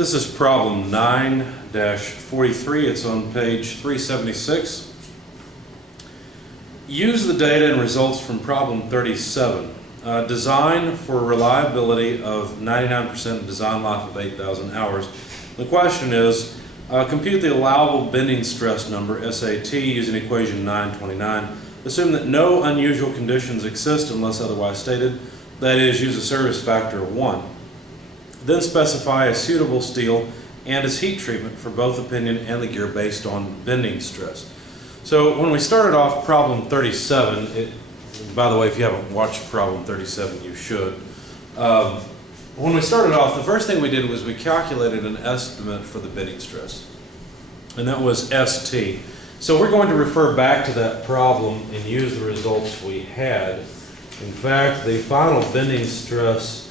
This is problem 9-43. It's on page 376. Use the data and results from problem 37. Design for reliability of 99% design life of 8,000 hours. The question is, compute the allowable bending stress number, SAT, using equation 929. Assume that no unusual conditions exist unless otherwise stated. That is, use a service factor of 1. Then specify a suitable steel and its heat treatment for both the pinion and the gear based on bending stress. So when we started off problem 37, by the way, if you haven't watched problem 37, you should. When we started off, the first thing we did was we calculated an estimate for the bending stress, and that was ST. So we're going to refer back to that problem and use the results we had. In fact, the final bending stress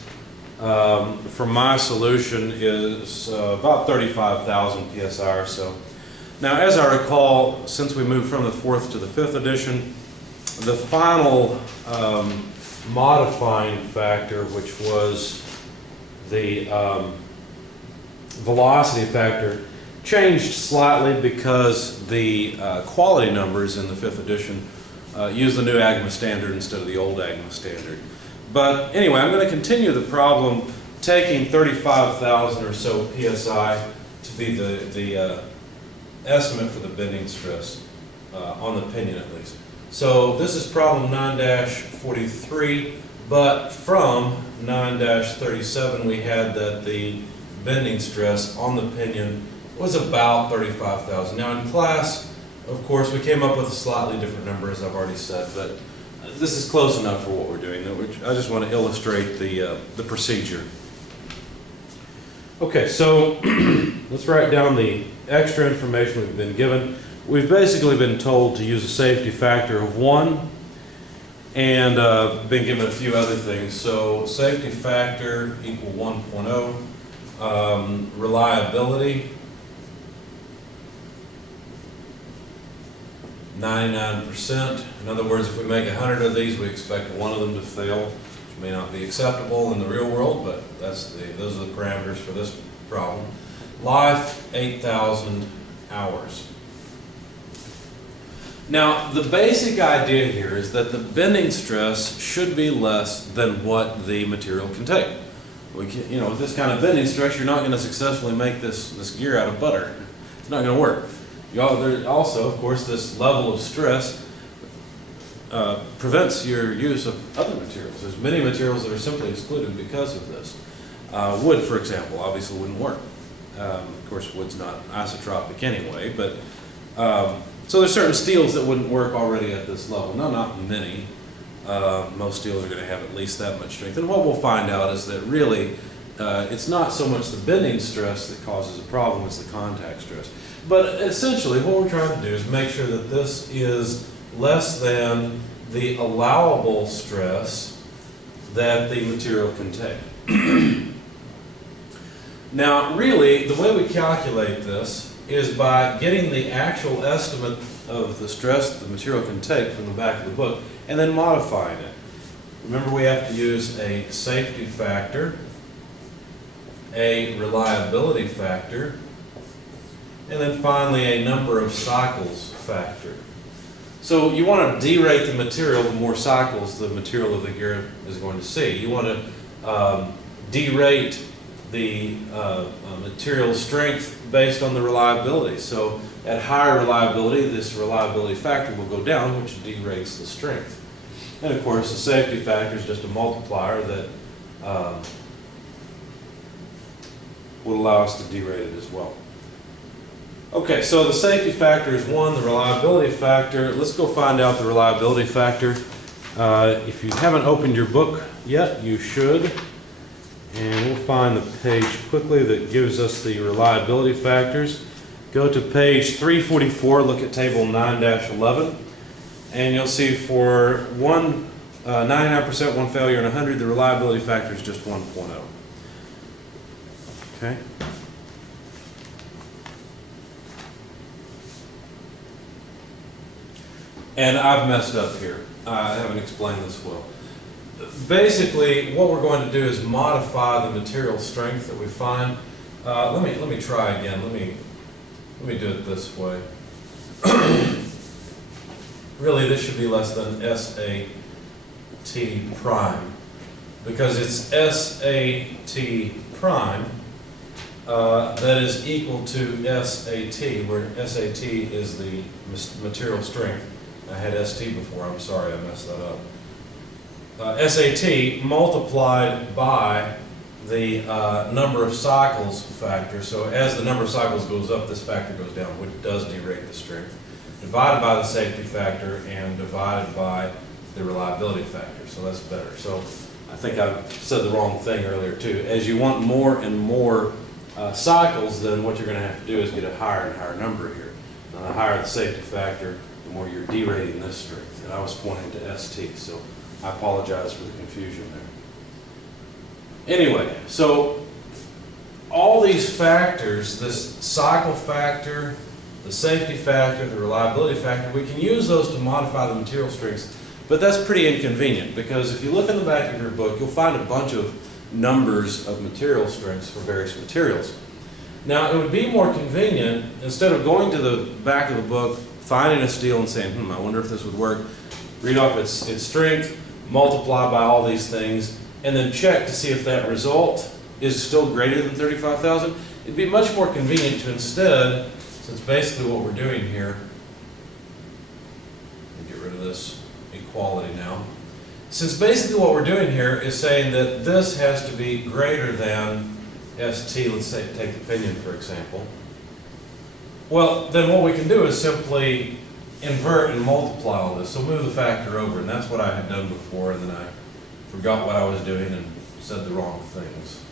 for my solution is about 35,000 psi or so. Now, as I recall, since we moved from the 4th to the 5th edition, the final modifying factor, which was the velocity factor, changed slightly because the quality numbers in the 5th edition use the new AGMA standard instead of the old AGMA standard. But anyway, I'm going to continue the problem taking 35,000 or so psi to be the estimate for the bending stress on the pinion at least. So this is problem 9-43, but from 9-37 we had that the bending stress on the pinion was about 35,000. Now in class, of course, we came up with a slightly different number, as I've already said, but this is close enough for what we're doing. I just want to illustrate the procedure. Okay, so let's write down the extra information we've been given. We've basically been told to use a safety factor of 1 and been given a few other things. So safety factor equal 1.0, reliability 99%. In other words, if we make 100 of these, we expect one of them to fail, which may not be acceptable in the real world, but those are the parameters for this problem. Life, 8,000 hours. Now, the basic idea here is that the bending stress should be less than what the material can take. With this kind of bending stress, you're not going to successfully make this gear out of butter. It's not going to work. There's also, of course, this level of stress prevents your use of other materials. There's many materials that are simply excluded because of this. Wood, for example, obviously wouldn't work. Of course, wood's not isotropic anyway, but so there's certain steels that wouldn't work already at this level. No, not many. Most steels are going to have at least that much strength. And what we'll find out is that really it's not so much the bending stress that causes a problem, it's the contact stress. But essentially what we're trying to do is make sure that this is less than the allowable stress that the material can take. Now really, the way we calculate this is by getting the actual estimate of the stress that the material can take from the back of the book and then modifying it. Remember, we have to use a safety factor, a reliability factor, and then finally a number of cycles factor. So you want to derate the material the more cycles the material of the gear is going to see. You want to derate the material strength based on the reliability. So at higher reliability, this reliability factor will go down, which derates the strength. And of course, the safety factor is just a multiplier that would allow us to derate it as well. Okay, so the safety factor is 1, the reliability factor. Let's go find out the reliability factor. If you haven't opened your book yet, you should. And we'll find the page quickly that gives us the reliability factors. Go to page 344, look at table 9-11, and you'll see for 99%, 1 failure, and 100, the reliability factor is just 1.0. Okay? And I've messed up here. I haven't explained this well. Basically, what we're going to do is modify the material strength that we find Let me try again. Let me do it this way. Really, this should be less than SAT prime, because it's SAT prime that is equal to SAT, where SAT is the material strength. I had ST before, I'm sorry, I messed that up. SAT multiplied by the number of cycles factor. So as the number of cycles goes up, this factor goes down, which does derate the strength. Divided by the safety factor and divided by the reliability factor. So that's better. So I think I said the wrong thing earlier too. As you want more and more cycles, then what you're going to have to do is get a higher and higher number here. Now, the higher the safety factor, the more you're derating this strength. And I was pointing to ST, so I apologize for the confusion there. Anyway, so all these factors, this cycle factor, the safety factor, the reliability factor, we can use those to modify the material strengths, but that's pretty inconvenient, because if you look in the back of your book, you'll find a bunch of numbers of material strengths for various materials. Now, it would be more convenient, instead of going to the back of the book, finding a steel and saying, I wonder if this would work, read off its strength, multiply by all these things, and then check to see if that result is still greater than 35,000. It'd be much more convenient to instead, since basically what we're doing here, let me get rid of this equality now. Since basically what we're doing here is saying that this has to be greater than ST, let's say, take the pinion for example. Well, then what we can do is simply invert and multiply all this. So move the factor over, and that's what I had done before, and then I forgot what I was doing and said the wrong things.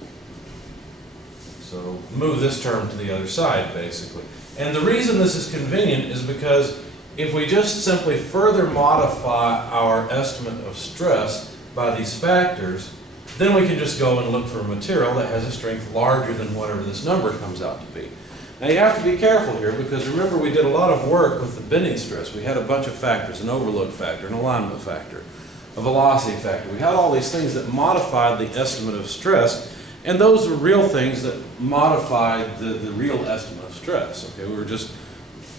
So move this term to the other side, basically. And the reason this is convenient is because if we just simply further modify our estimate of stress by these factors, then we can just go and look for a material that has a strength larger than whatever this number comes out to be. Now you have to be careful here, because remember we did a lot of work with the bending stress. We had a bunch of factors, an overload factor, an alignment factor, a velocity factor. We had all these things that modified the estimate of stress, and those are real things that modified the real estimate of stress. Okay, we were just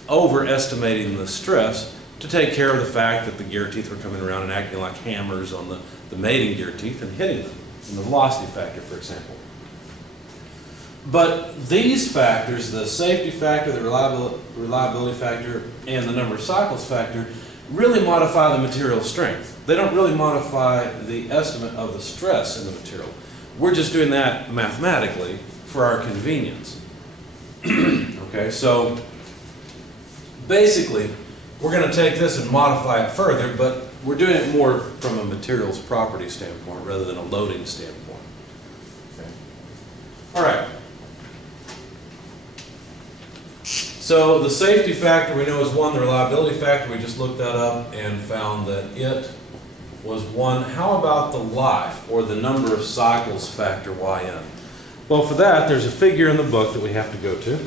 overestimating the stress to take care of the fact that the gear teeth were coming around and acting like hammers on the mating gear teeth and hitting them, in the velocity factor, for example. But these factors, the safety factor, the reliability factor, and the number of cycles factor, really modify the material strength. They don't really modify the estimate of the stress in the material. We're just doing that mathematically for our convenience. Okay, so basically, we're going to take this and modify it further, but we're doing it more from a materials property standpoint rather than a loading standpoint. Okay. All right. So the safety factor we know is 1, the reliability factor, we just looked that up and found that it was 1. How about the life, or the number of cycles factor, Yn? Well, for that, there's a figure in the book that we have to go to.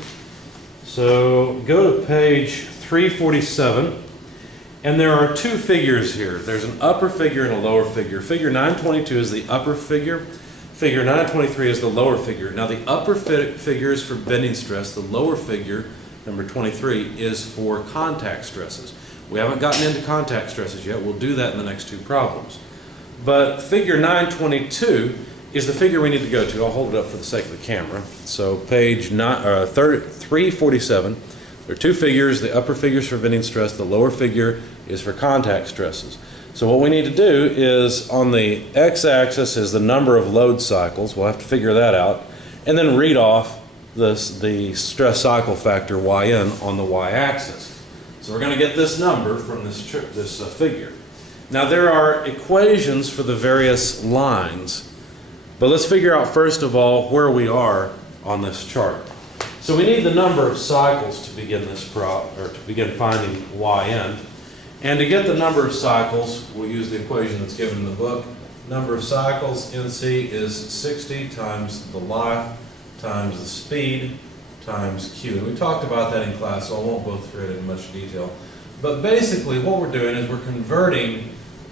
So go to page 347, and there are two figures here. There's an upper figure and a lower figure. Figure 922 is the upper figure. Figure 923 is the lower figure. Now the upper figure is for bending stress. The lower figure, number 23, is for contact stresses. We haven't gotten into contact stresses yet. We'll do that in the next two problems. But figure 922 is the figure we need to go to. I'll hold it up for the sake of the camera. So page 347, there are two figures. The upper figure is for bending stress. The lower figure is for contact stresses. So what we need to do is, on the x-axis is the number of load cycles. We'll have to figure that out. And then read off the stress cycle factor Yn on the y-axis. So we're going to get this number from this figure. Now there are equations for the various lines, but let's figure out first of all where we are on this chart. So we need the number of cycles to begin this to begin finding Yn. And to get the number of cycles, we'll use the equation that's given in the book. Number of cycles, NC, is 60 times the life times the speed times Q. And we talked about that in class, so I won't go through it in much detail. But basically what we're doing is we're converting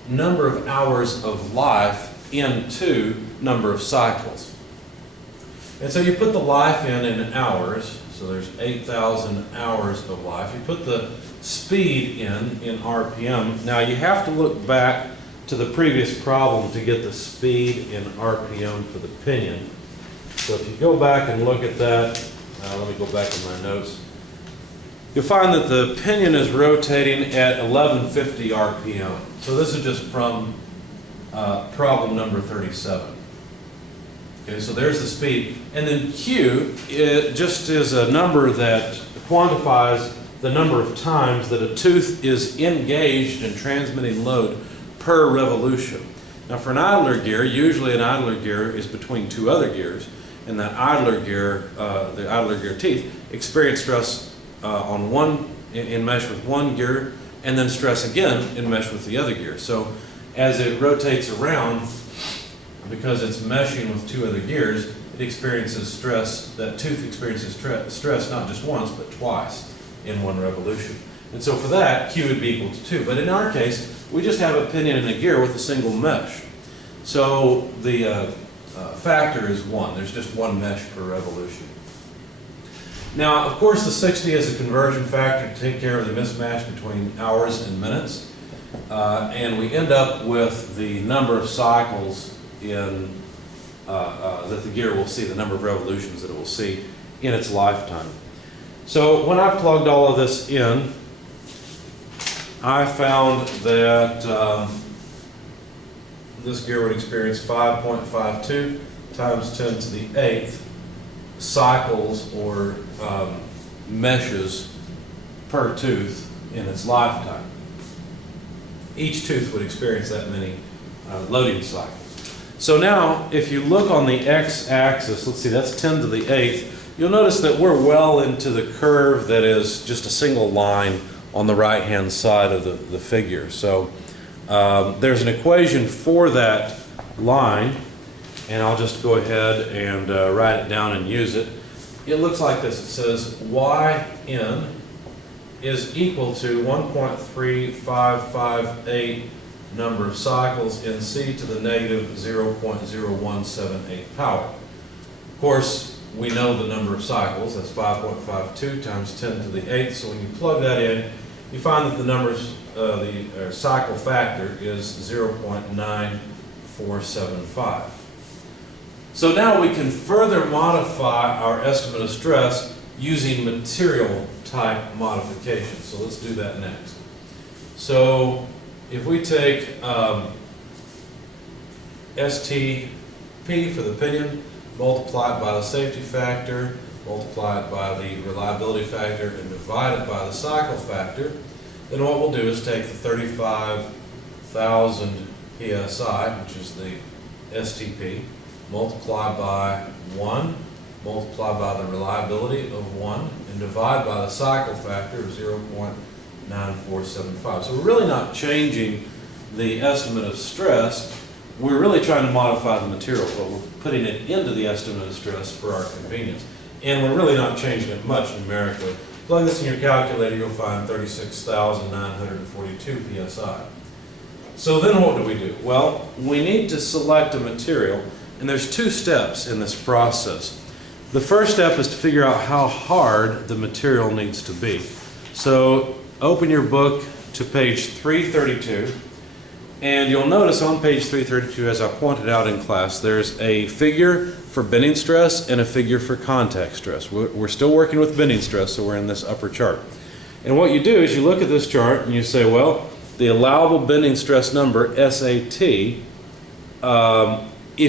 number of hours of life into number of cycles. And so you put the life in hours, so there's 8,000 hours of life. You put the speed in RPM. Now you have to look back to the previous problem to get the speed in RPM for the pinion. So if you go back and look at that, let me go back in my notes. You'll find that the pinion is rotating at 1150 RPM. So this is just from problem number 37. Okay, so there's the speed. And then Q, it just is a number that quantifies the number of times that a tooth is engaged in transmitting load per revolution. Now for an idler gear, usually an idler gear is between two other gears, and that idler gear, the idler gear teeth, experience stress on one, in mesh with one gear, and then stress again in mesh with the other gear. So as it rotates around, because it's meshing with two other gears, it experiences stress, that tooth experiences stress not just once, but twice in one revolution. And so for that, Q would be equal to 2. But in our case, we just have a pinion and a gear with a single mesh. So the factor is 1. There's just one mesh per revolution. Now, of course, the 60 is a conversion factor to take care of the mismatch between hours and minutes. And we end up with the number of cycles in that the gear will see, the number of revolutions that it will see in its lifetime. So when I plugged all of this in, I found that this gear would experience 5.52 times 10 to the 8th cycles or meshes per tooth in its lifetime. Each tooth would experience that many loading cycles. So now, if you look on the x-axis, let's see, that's 10 to the 8th, you'll notice that we're well into the curve that is just a single line on the right-hand side of the figure. So there's an equation for that line, and I'll just go ahead and write it down and use it. It looks like this. It says yn is equal to 1.3558 number of cycles in c to the negative 0.0178 power. Of course, we know the number of cycles. That's 5.52 times 10 to the 8th. So when you plug that in, you find that the numbers, the cycle factor is 0.9475. So now we can further modify our estimate of stress using material type modification. So let's do that next. So if we take STP for the pinion, multiply it by the safety factor, multiply it by the reliability factor, and divide it by the cycle factor, then what we'll do is take the 35,000 PSI, which is the STP, multiply by 1, multiply by the reliability of 1, and divide by the cycle factor of 0.9475. So we're really not changing the estimate of stress. We're really trying to modify the material, but we're putting it into the estimate of stress for our convenience. And we're really not changing it much numerically. Plug this in your calculator, you'll find 36,942 PSI. So then what do? Well, we need to select a material, and there's two steps in this process. The first step is to figure out how hard the material needs to be. So open your book to page 332, and you'll notice on page 332, as I pointed out in class, there's a figure for bending stress and a figure for contact stress. We're still working with bending stress, so we're in this upper chart. And what you do is you look at this chart and you say, well, the allowable bending stress number, SAT, if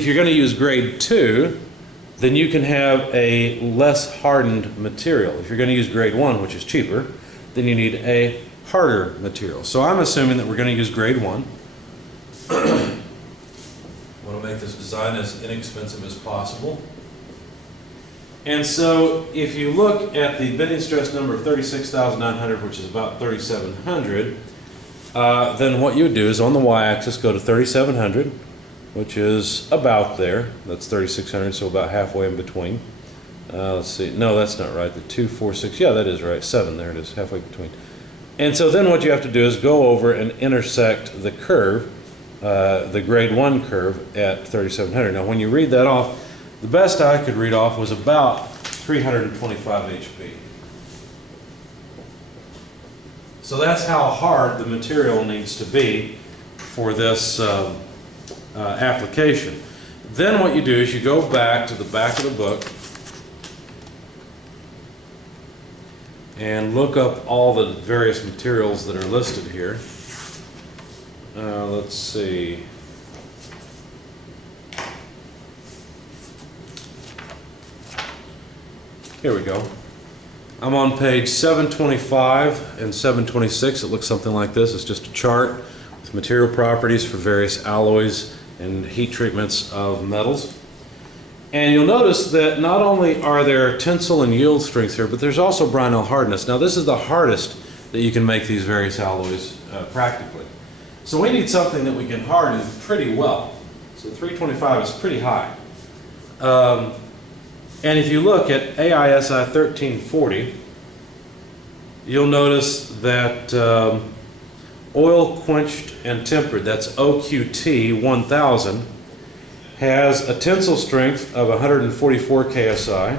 you're going to use grade 2, then you can have a less hardened material. If you're going to use grade 1, which is cheaper, then you need a harder material. So I'm assuming that we're going to use grade 1. I want to make this design as inexpensive as possible. And so if you look at the bending stress number of 36,900, which is about 3,700, then what you would do is on the y-axis go to 3,700, which is about there. That's 3,600, so about halfway in between. Let's see. No, that's not right. The 246. Yeah, that is right. 7. There it is, halfway between. And so then what you have to do is go over and intersect the curve, the grade 1 curve at 3,700. Now, when you read that off, The best I could read off was about 325 HP. So that's how hard the material needs to be for this application. Then what you do is you go back to the back of the book and look up all the various materials that are listed here. Let's see. Here we go. I'm on page 725 and 726. It looks something like this. It's just a chart with material properties for various alloys and heat treatments of metals. And you'll notice that not only are there tensile and yield strengths here, but there's also Brinell hardness. Now this is the hardest that you can make these various alloys practically. So we need something that we can harden pretty well. So 325 is pretty high. And if you look at AISI 1340, you'll notice that oil quenched and tempered, that's OQT 1000, has a tensile strength of 144 KSI.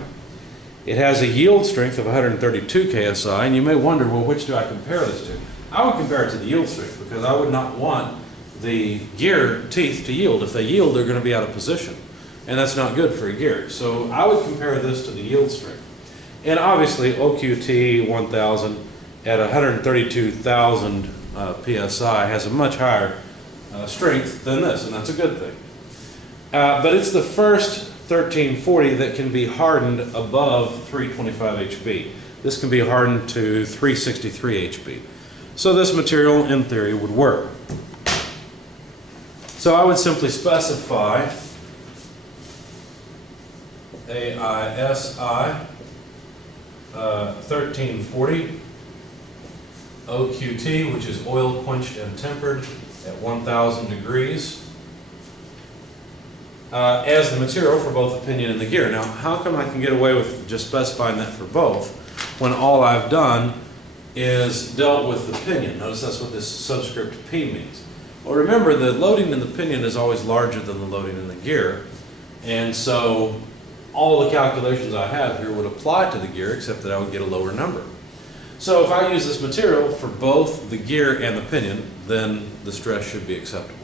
It has a yield strength of 132 KSI, and you may wonder, well, which do I compare this to? I would compare it to the yield strength because I would not want the gear teeth to yield. If they yield, they're going to be out of position, and that's not good for a gear. So I would compare this to the yield strength. And obviously, OQT 1000 at 132,000 PSI has a much higher strength than this, and that's a good thing. But it's the first 1340 that can be hardened above 325 HB. This can be hardened to 363 HB. So this material, in theory, would work. So I would simply specify AISI 1340 OQT, which is oil quenched and tempered at 1000 degrees, as the material for both the pinion and the gear. Now, how come I can get away with just specifying that for both when all I've done is dealt with the pinion? Notice that's what this subscript P means. Well, remember, the loading in the pinion is always larger than the loading in the gear, and so all the calculations I have here would apply to the gear, except that I would get a lower number. So if I use this material for both the gear and the pinion, then the stress should be acceptable.